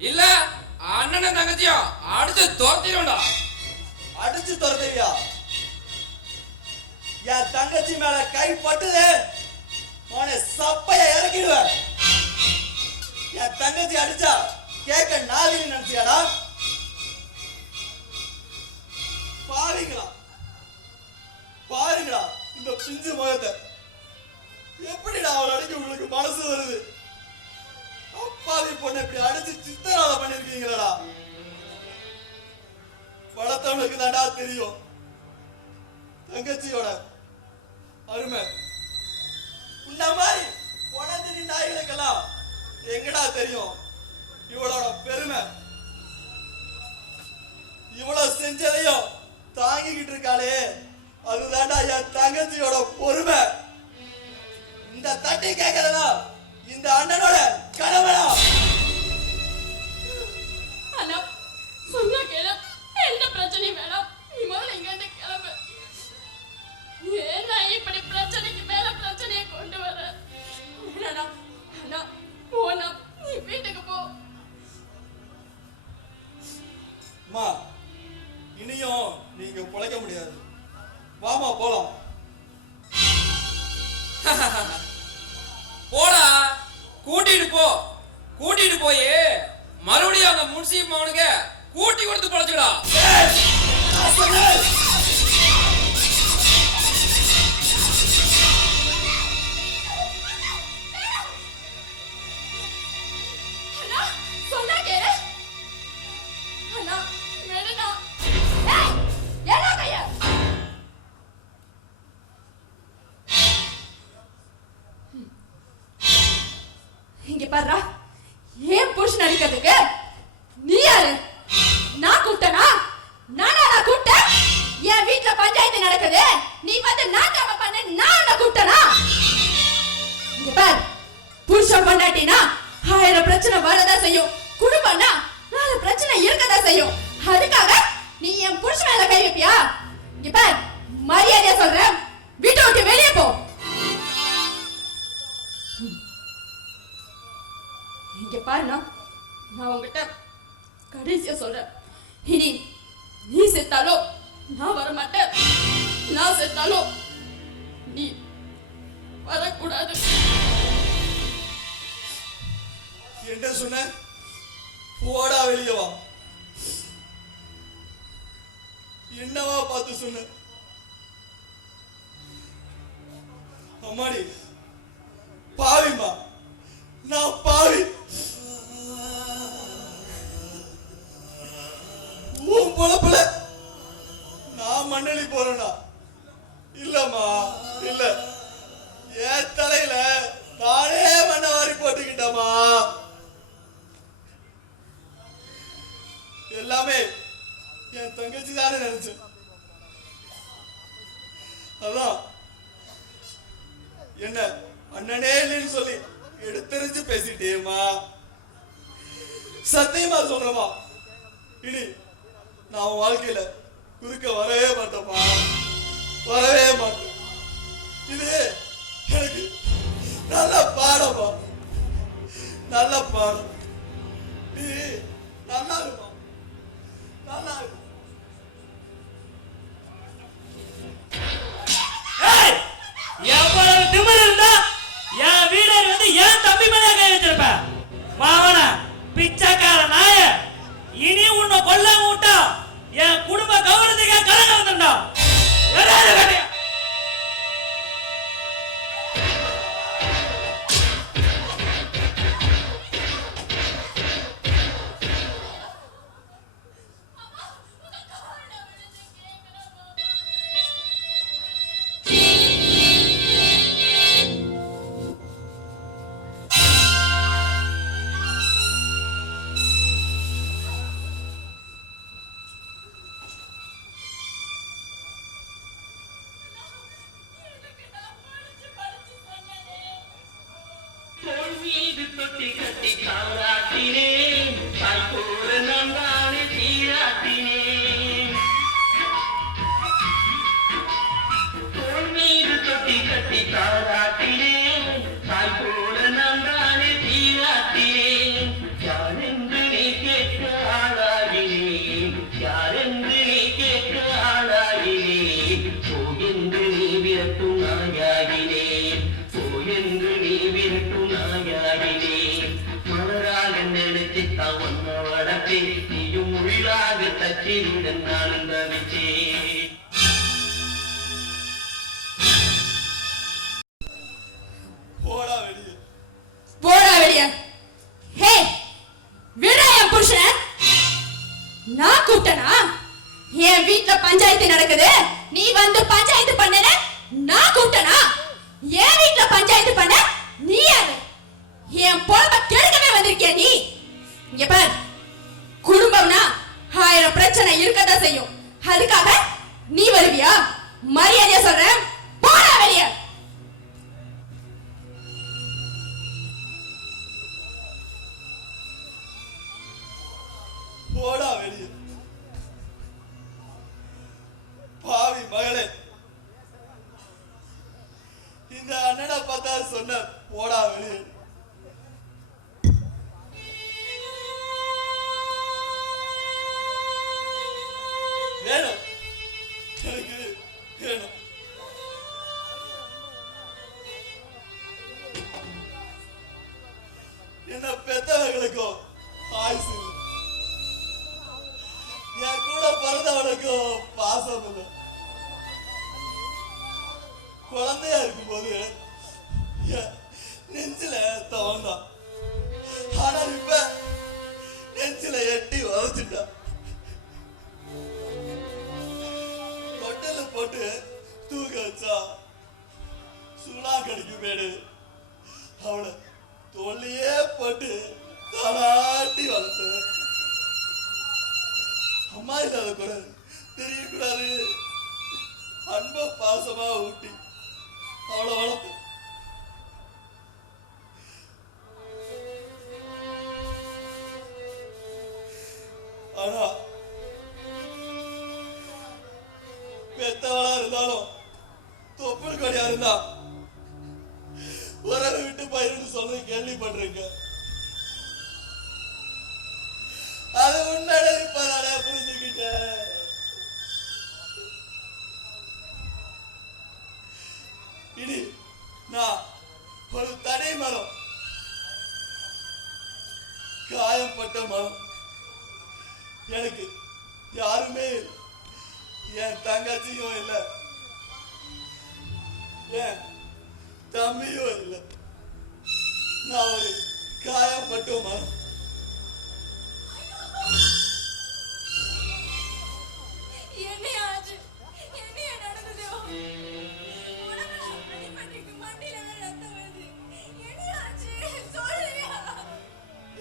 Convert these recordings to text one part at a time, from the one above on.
இல்ல அண்ணன் தங்கச்சியா அடிச்சு துரத்திடும்டா. அடிச்சு துரத்துவியா? என் தங்கச்சி மேல கை பட்டுது, உன்னை சப்பைய இறக்கிடுவேன். என் தங்கச்சி அடிச்சா கேட்க நாதினி நினைச்சியாடா? பாருங்களா பாருங்களா இந்த பிஞ்சு முகத்தை. எப்படிடா அவர் அடிக்க உங்களுக்கு மனசு வருது? அப்பாவி பொண்ணு இப்படி அடிச்சு சித்தராத பண்ணிருக்கீங்களா? படத்தவனுக்கு தாண்டா தெரியும் தங்கச்சியோட அருமை. உன்ன மாதிரி உனது நாய்களுக்கெல்லாம் எங்கடா தெரியும் இவளோட பெருமை? இவ்வளவு செஞ்சதையும் தாங்கிக்கிட்டு இருக்காளே, அதுதான்டா என் தங்கச்சியோட பொறுமை. இந்த தட்டி கேட்கறதா இந்த அண்ணனோட கனவனா? அண்ணா சொன்னா கேளு, எந்த பிரச்சனையும் வேணாம். நீ முதல்ல இங்க இருந்து கிளம்பு. ஏன்னா இப்படி பிரச்சனைக்கு மேல பிரச்சனையை கொண்டு வர? அண்ணா அண்ணா போனா நீ வீட்டுக்கு போ. அம்மா இனியும் நீங்க பொழைக்க முடியாது. வாமா போலாம். போடா, கூட்டிட்டு போ. கூட்டிட்டு போய் மறுபடியும் அந்த முன்சி மகனுக்கு கூட்டி கொடுத்து பொழைச்சுடா. அண்ணா சொன்னா கேளு. அண்ணா வேணா. ஏய் ஏடா கையா? இங்க பாருடா, ஏன் புருஷன் அடிக்கிறதுக்கு நீ யாரு? நான் கூப்பிட்டனா? நானா கூப்பிட்டேன்? என் வீட்டுல பஞ்சாயத்து நடக்குது, நீ வந்து நாட்டாம பண்ண நான் கூப்பிட்டனா? இங்க பாரு, புருஷன் பொண்டாட்டினா 1000 பிரச்சனை வரதா செய்யும். குடும்பம்னா 4 பிரச்சனை இருக்கதா செய்யும். அதுக்காக நீ என் புருஷன் மேல கை வைப்பியா? இங்க பாரு, மரியாதையா சொல்றேன், வீட்டை விட்டு வெளியே போ. இங்க பாருண்ணா, நான் உங்ககிட்ட கடைசியா சொல்றேன், இனி நீ செத்தாலும் நான் வரமாட்டேன், நான் செத்தாலும் நீ வரக்கூடாது. என்ன சொன்ன? போடா வெளியே வா. என்னவா பார்த்து சொன்ன? அம்மாடி பாவிமா, நான் பாவி. உன் பொழப்புல நான் மண்ணலி போறேனா? இல்லம்மா இல்ல, என் தலையில நானே மண்ண வாரி போட்டுக்கிட்டமா. எல்லாமே என் தங்கச்சி தானே நினைச்சேன். அதான் என்ன அண்ணனே இல்லைன்னு சொல்லி எடுத்தறிஞ்சு பேசிட்டேமா. சத்தியமா சொல்றமா, இனி நான் உன் வாழ்க்கையில குறுக்க வரவே மாட்டேமா, வரவே மாட்டேன். இது எனக்கு நல்ல பாடமா, நல்ல பாடம். நீ நல்லா இருமா, நல்லா இரு. எவ்வளவு திமிரு இருந்தா என் வீரர் வந்து என் தம்பி மேலே கை வச்சிருப்ப? மாவன பிச்சைக்கார நாய, இனி உன்னை கொல்லாம விட்டா என் குடும்ப கௌரவத்துக்கே கலங்க வந்துடா. தச்சி நீயும் உள்ளாக தச்சி நானும் தவிச்சி போடா வெளியே. போடா வெளிய. ஹே, விடா என் புருஷனை. நான் கூப்பிட்டனா? என் வீட்ல பஞ்சாயத்து நடக்குது, நீ வந்து பஞ்சாயத்து பண்ணல. நான் கூப்பிட்டனா? என் வீட்ல பஞ்சாயத்து பண்ண நீ யாரு? என் பொழப்ப கெடுக்கவே வந்திருக்கிய நீ. இங்க பார், குடும்பம்னா 1000 பிரச்சனை இருக்கதான் செய்யும். அதுக்காக நீ வருவியா? மரியாதையா சொல்றேன், போடா வெளிய. போடா வெளியே. பாவி மகளே, இந்த அண்ணனை பார்த்தா சொன்ன போடா வெளியே. வேணும், எனக்கு வேணும். என்ன பெத்தவர்களுக்கும் ஆயுசு இல்லை, என் கூட பிறந்தவனுக்கும் பாசம் இல்லை. குழந்தையா இருக்கும்போது என் நெஞ்சில தவந்தான், ஆனா இப்ப நெஞ்சில எட்டி உதச்சிட்டான். தொட்டில போட்டு தூக்க வச்சா சுனா கடிக்கும் மேடு, அவளை தோல்லையே போட்டு தாளாட்டி வளர்த்து. அம்மா இல்லாத கூட தெரியக்கூடாது, அன்ப பாசமா ஊட்டி அவளை வளர்த்து. ஆனா பெத்தவளா இருந்தாலும் தொப்புள் கொடியா இருந்தா உறவை விட்டு பயிர்னு சொல்றது கேள்விப்பட்டிருக்க. அது உன்னோட இப்பதானே புரிஞ்சுக்கிட்டேன். இனி நான் ஒரு தனி மரம், காயப்பட்ட மரம். எனக்கு யாருமே இல்லை, என் தங்கச்சியும் இல்லை, என் தம்பியும் இல்லை. நான் ஒரு காயப்பட்ட மரம்.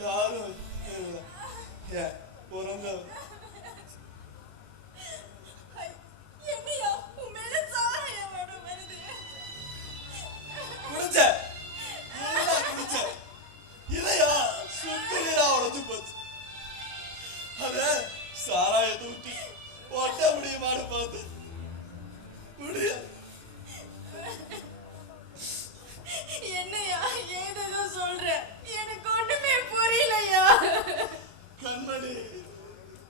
யாரும் இல்லை, என் பிறந்தவன். குடிச்ச நல்லா குடிச்ச இதையா சுக்கு நீரா உடச்சு போச்சு. அத சாராயத்தை ஊட்டி ஒட்ட முடியுமான்னு பார்த்து முடிய. என்னையா ஏதோ சொல்ற, எனக்கு ஒண்ணுமே புரியலையா. கண்மணி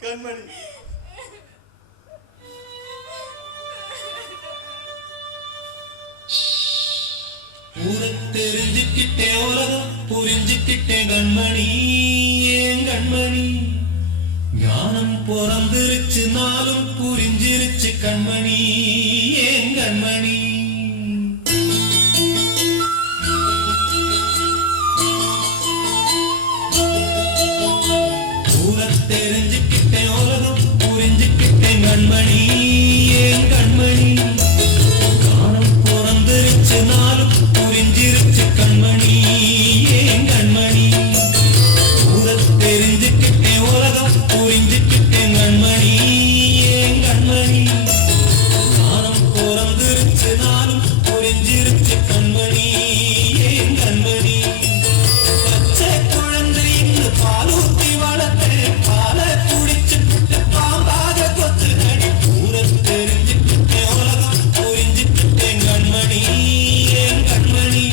கண்மணி, தெரிஞ்சுக்கிட்டேன் உலகம் புரிஞ்சுக்கிட்டேன் கண்மணி, ஏன் கண்மணி ஞானம் பிறந்திருச்சு நாளும் புரிஞ்சிருச்சு கண்மணி, ஏன் கண்மணி. தெரிஞ்சுக்கிட்டேன் உலகம் புரிஞ்சுக்கிட்டேன் கண்மணி, ஏன் கண்மணி ஞானம் பிறந்திருச்சு நாளும் புரிஞ்சிருச்சு கண்மணி, ஏன் கண்மணி. தெரிஞ்சுக்கிட்டேன் உலகம் புரிஞ்சுக்கிட்டேன் கண்மணி, ஏன் கண்மணி ஞானம் பிறந்திருச்சு நாளும் புரிஞ்சிருச்சு கண்மணி, ஏன் கண்மணி. பச்சை குழந்தை இன்னு பாலூத்தி வளர்த்தேன், பாலை குடிச்சு பாம்பாக கொத்து நடி. தெரிஞ்சுக்கிட்டேன் உலகம் புரிஞ்சுக்கிட்டேன் கண்மணி, ஏன் கண்மணி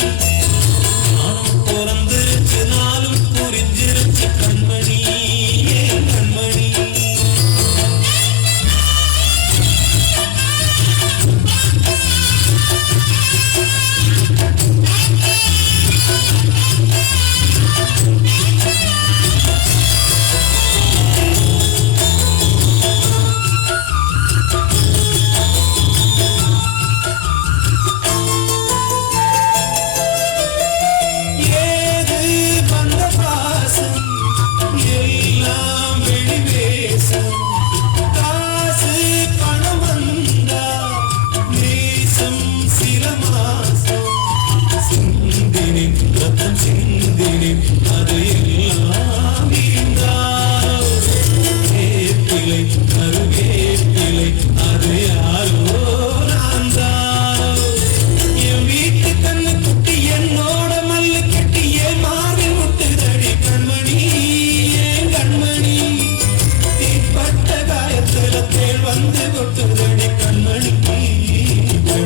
ஞானம் பிறந்திருச்சு நாளும் புரிஞ்சிருச்சு கண்மணி, ஏன் கண்மணி. வெளிவேசம் காசு பணம் வந்தா நேசம் சில மாசம் சிந்தினேன் ரத்தம் சிந்தினேன் அது எல்லாம் இருந்தால் வேப்பிலை கருவேப்பிலை அது யாரோ நான் தானோ என் வீட்டு கண்ணு குட்டி என்னோட மல்லு கட்டியே மாறி முட்டுதடி கண்மணி ஏன் கண்மணி தீப்பட்ட காயத்துல தேள் வந்து கொட்டுதடி கண்மணி கண்மணி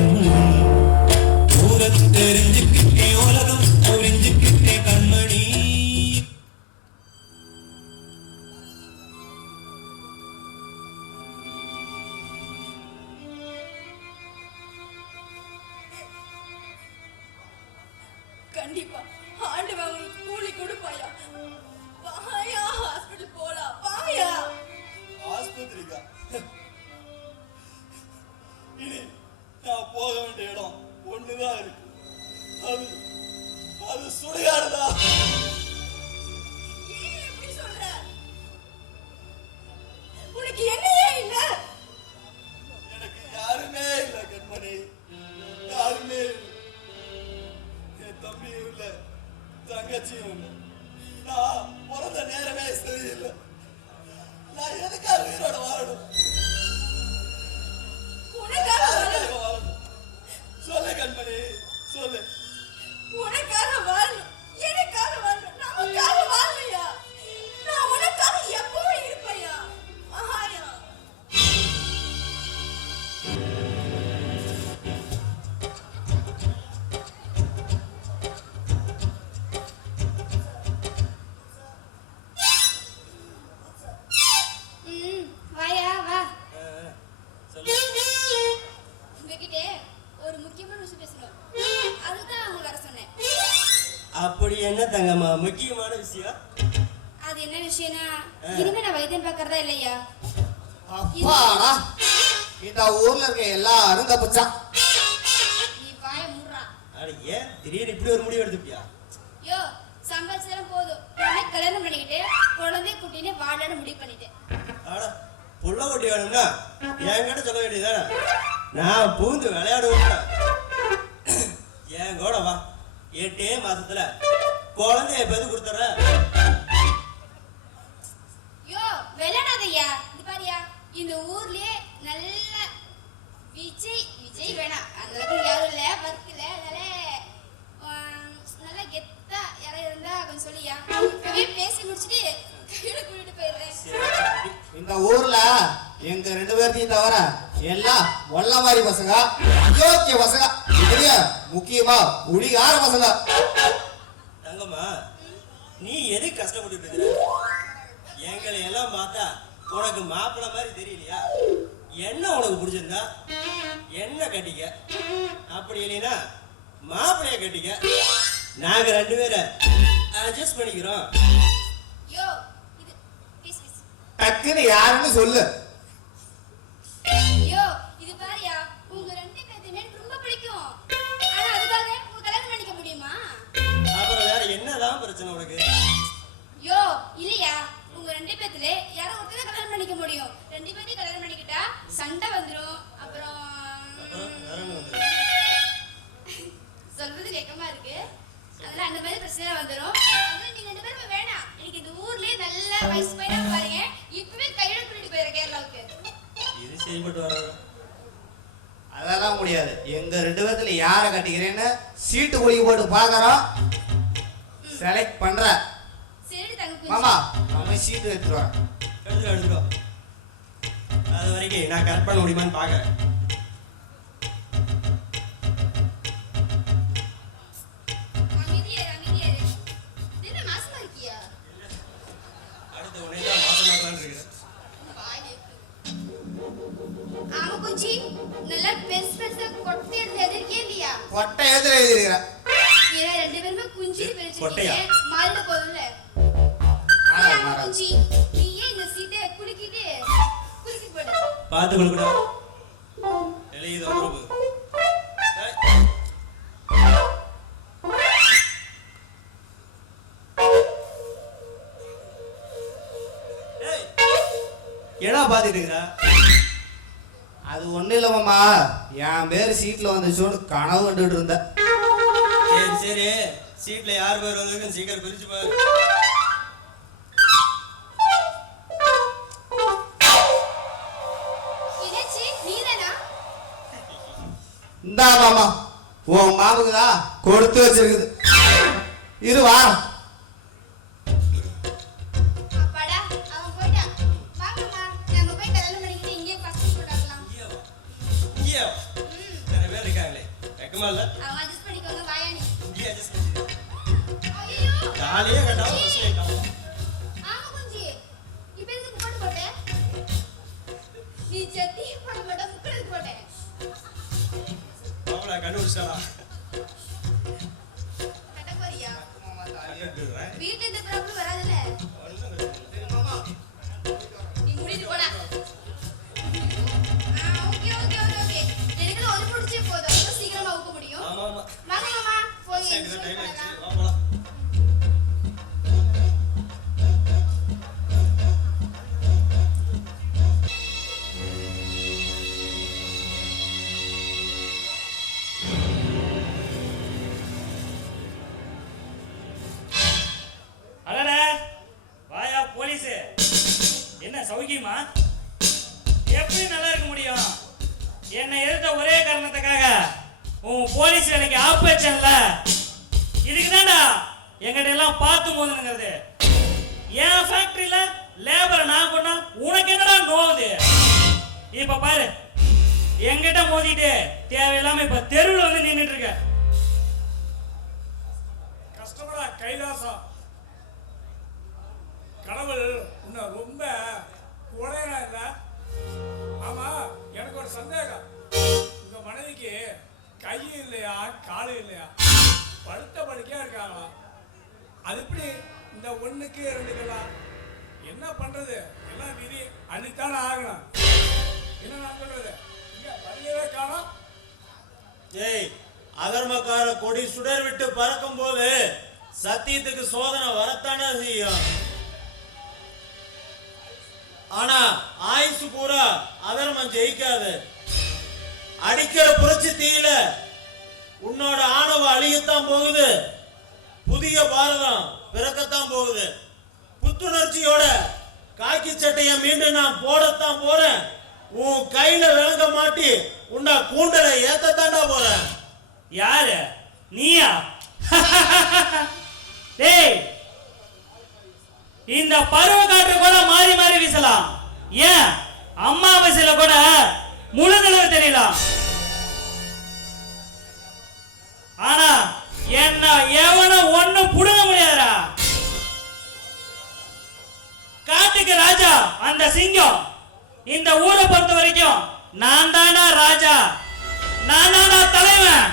ஊரத் தெரிஞ்சுக்கிட்டே உலகம் புரிஞ்சுக்கிட்டே கண்மணி கண்டிப்பா ஆண்டவன் உங்களுக்கு கூலி கொடுப்பாயா. வாயா ஹாஸ்பிடல் போலாம் வாயா. ஆஸ்பத்திரிக்கா? இனி நான் போக வேண்டிய இடம் ஒண்ணுதான் இருக்கு. அது அது சுடுகாடுதான். ஏன் இப்படி சொல்ற? உனக்கு என்னையே இல்ல. எனக்கு யாருமே இல்லை கண்மணி, யாருமே இல்லை. என் தம்பியும் இல்லை, தங்கச்சியும் இல்லை. நான் பிறந்த நேரமே சரியில்லை. நான் எதுக்காக உயிரோட வாழணும்? உனக்காக யாருக்காக வாழணும். வாழணும்? சொல்லு கண்மணி, சொல்லு. உனக்காக வாழணும். எனக்காக வாழணும். நமக்காக வாழலையா? நான் உனக்காக எப்பவும் இருப்பையா. ஆயா. வாயா வா. சொல்லு. உங்ககிட்ட ஒரு முக்கியமான விஷயம் பேசணும். அதுதான் அவங்க வர சொன்னேன். அப்படி என்ன தங்கம்மா முக்கியமான விஷயம்? அது என்ன விஷயம்னா இனிமே நான் வைத்தியம் பார்க்கறதா இல்லையா? அப்பாடா, இந்த ஊர்ல இருக்க எல்லாரும் தப்பிச்சான். நீ வாய மூடுறா. அட ஏன் திடீர்னு இப்படி ஒரு முடிவு எடுத்துட்டியா? யோ சம்பாதிச்சாலும் போதும். உடனே கல்யாணம் பண்ணிக்கிட்டு குழந்தை குட்டின்னு வாழன்னு முடிவு பண்ணிட்டேன். அட புள்ள கொட்டி வேணும்னா என்கிட்ட சொல்ல வேண்டியதானே? நான் பூந்து விளையாடுவேன். என் கூட வா, 8 மாசத்துல குழந்தைய பெது கொடுத்துறேன். யோ விளையாடாதய்யா. இது பாரியா, இந்த ஊர்லயே நல்ல விஜய் வேணாம். அந்த அளவுக்கு யாரும் இல்ல, பக்கத்துல நல்லா கெத்தா யாரும் இருந்தா கொஞ்சம் சொல்லியா. இப்பவே பேசி முடிச்சுட்டு கையில கூட்டிட்டு போயிடுறேன். இந்த ஊர்ல எங்க 2 பேர்த்தையும் தவிர எல்லாம் ஒல்ல மாதிரி பசங்க, அயோக்கிய பசங்க, இதுலயே முக்கியமா குடிகார பசங்க. தங்கம்மா நீ எது கஷ்டப்பட்டு இருக்கிற? எங்களை எல்லாம் பார்த்தா உனக்கு மாப்பிள்ளை மாதிரி தெரியலையா? என்ன உனக்கு பிடிச்சிருந்தா என்ன கட்டிக்க, அப்படி இல்லைன்னா மாப்பிள்ளைய கட்டிக்க. நாங்க 2 பேரும் அட்ஜஸ்ட் பண்ணிக்கிறோம். யோ இது பீஸ் பீஸ். டக்குன்னு யாருன்னு சொல்லு. யோ இது பாரியா, உங்க 2 பேத்தையுமே எனக்கு ரொம்ப பிடிக்கும். ஆனா அதுக்காக உங்க கல்யாணம் பண்ணிக்க முடியுமா? அப்புறம் வேற என்னதான் பிரச்சனை உனக்கு? யோ இல்லையா, உங்க 2 பேத்துல யாரோ ஒருத்தர் கல்யாணம் பண்ணிக்க முடியும். 2 பேத்தையும் கல்யாணம் பண்ணிக்கிட்டா சண்டை வந்துரும். அப்புறம் வேற என்ன வந்து? சொல்றது கேட்கமா இருக்கு. அதெல்லாம் அந்த மாதிரி பிரச்சனை வந்துரும். அதனால நீங்க 2 பேரும் வேணாம். எனக்கு இந்த ஊர்லயே நல்ல வயசு பையனா பாருங்க. இப்பவே கையோட கூட்டிட்டு போயிடுறேன் கேரளாவுக்கு. இது சரிப்பட்டு வராது. அதெல்லாம் முடியாது. எங்க 2 பேர்த்துல யாரை கட்டிக்கிறேன்னு சீட்டு குலுக்கி போட்டு பாக்குறோம். செலக்ட் பண்ற சரி தங்க மாமா, குஞ்சு. நம்ம சீட்டு எடுத்துருவோம். எடுத்துக்கோ. அது வரைக்கும் நான் கட் பண்ண முடியுமான்னு பாக்குறேன். அமைதியாரு. இது என்ன மாசமா இருக்கியா? அடுத்த உடனே தான் மாசமாக்கலான்னு இருக்கிறேன். ஆமா குஞ்சி, நல்லா பெருசா கொட்டை எடுத்து எதிர்க்கே இல்லையா? கொட்டை எதிர எழுதிருக்கிற. ஏன் 2 பேருமே குஞ்சி கொட்டையா? பிரிச்சிருக்கீங்க. மாறிட போதும்ல. ஆமா குஞ்சி, நீ ஏன் இந்த சீட்டை குலுக்கிட்டு போடு. பார்த்து கொடுக்கடா. எழுதி வந்துரும். ஏய் ஏடா பாத்துட்டு இருக்கிற? அது ஒண்ணும் இல்ல மாமா, என் பேர் சீட்ல வந்துச்சோன்னு கனவு கண்டுட்டு இருந்தேன். சரி சரி, சீட்ல யார் பேர் வந்திருக்குன்னு சீக்கிரம் பிரிச்சு பாரு. என்னாச்சு நீதானா இந்தா மாமா, உன் மாமுக்குதா கொடுத்து வச்சிருக்குது. இரு வாரம். அப்பாடா அவன் போயிட்டான். வாங்கம்மா நம்ம போய் கல்யாணம் பண்ணிக்கிட்டு இங்கேயே ஃபர்ஸ்ட் போட்டாக்கலாம். இங்கேயா? நிறைய பேர் இருக்காங்களே, வெக்கமா இல்ல? அவங்க அட்ஜஸ்ட் பண்ணிக்கோங்க வாயானி. இங்கேயே adjust பண்ணு. ஐயோ ஜாலியா கட்டாம பஸ் ஏறிட்டான். ஆமா குஞ்சி இப்போ எதுக்கு போட்டு போட்டே? நீ சட்டி பண்ண மாட்ட முக்கறது போட்டே. அவளை கண்டுபிடிச்சாளா? கட்ட போறியா? கண்டுபிடிக்கிறேன். வீட்டுல இந்த ப்ராப்ளம் வராதுல்ல. நீ முடிட்டு போடா. Okay okay okay okay. எனக்கு ஒரு புடிச்சே போதும். அப்ப சீக்கிரமா ஊக்க முடியும். ஆமா ஆமா. வாங்க மாமா போய் சரி, enjoy டைம் ஆயிடுச்சு. பண்ணலாம். வா போலாம். அடடே வாயா போலீஸ், என்ன சௌக்கியமா? எப்படி நல்லா இருக்க முடியும்? என்னை எதிர்த்த ஒரே காரணத்துக்காக உன் போலீஸ் வேலைக்கு ஆப் வச்சேன்ல, இதுக்கு தான்டா எங்கிட்ட எல்லாம் பார்த்து மோதுனுங்கிறது. என் ஃபேக்டரியில லேபரை நான் கொண்டா உனக்கு என்னடா நோவுது? இப்ப பாரு, என்கிட்ட மோதிட்டு தேவையில்லாம இப்ப தெருவில் வந்து நின்றுட்டு இருக்க. கஷ்டப்படா கைலாசம். கடவுள் உன்னை ரொம்ப உடையனா இல்ல? ஆமா, எனக்கு ஒரு சந்தேகம். உங்க மனைவிக்கு கை இல்லையா காலு இல்லையா, படுத்த படுக்கையா இருக்காங்களா? அது எப்படி இந்த ஒண்ணுக்கு ரெண்டுக்கலாம்? என்ன பண்றது? எல்லாம் விதி, அள்ளித்தானே ஆகணும். என்ன நான் சொல்றது? இங்க பள்ளியவே காணோம். ஏய், அதர்மக்கார கொடி சுடர் விட்டு பறக்கும் போது சத்தியத்துக்கு சோதனை வரத்தானே செய்யும். ஆனா ஆயுசு பூரா அதர்மம் ஜெயிக்காது. அடிக்கிற புரட்சி தீயில உன்னோட ஆணவம் அழியத்தான் போகுது. புதிய பாரதம் பிறக்கத்தான் போகுது. புத்துணர்ச்சியோட காக்கி சட்டைய மீண்டும் நான் போடத்தான் போறேன். உன் கையில விளங்க மாட்டி உன்னை கூண்டலை ஏத்தத்தாண்டா போறேன். யாரு நீயா? டேய், இந்த பருவ காற்று கூட மாறி மாறி வீசலாம். ஏன் அம்மாவாசையில கூட முழு நிலவு தெரியலாம். ஆனா என்ன எவனும் ஒண்ணு புடுங்க முடியாதா? காட்டுக்கு ராஜா அந்த சிங்கம். இந்த ஊரை பொறுத்த வரைக்கும் நான் தானா ராஜா, நான் தானா தலைவன்.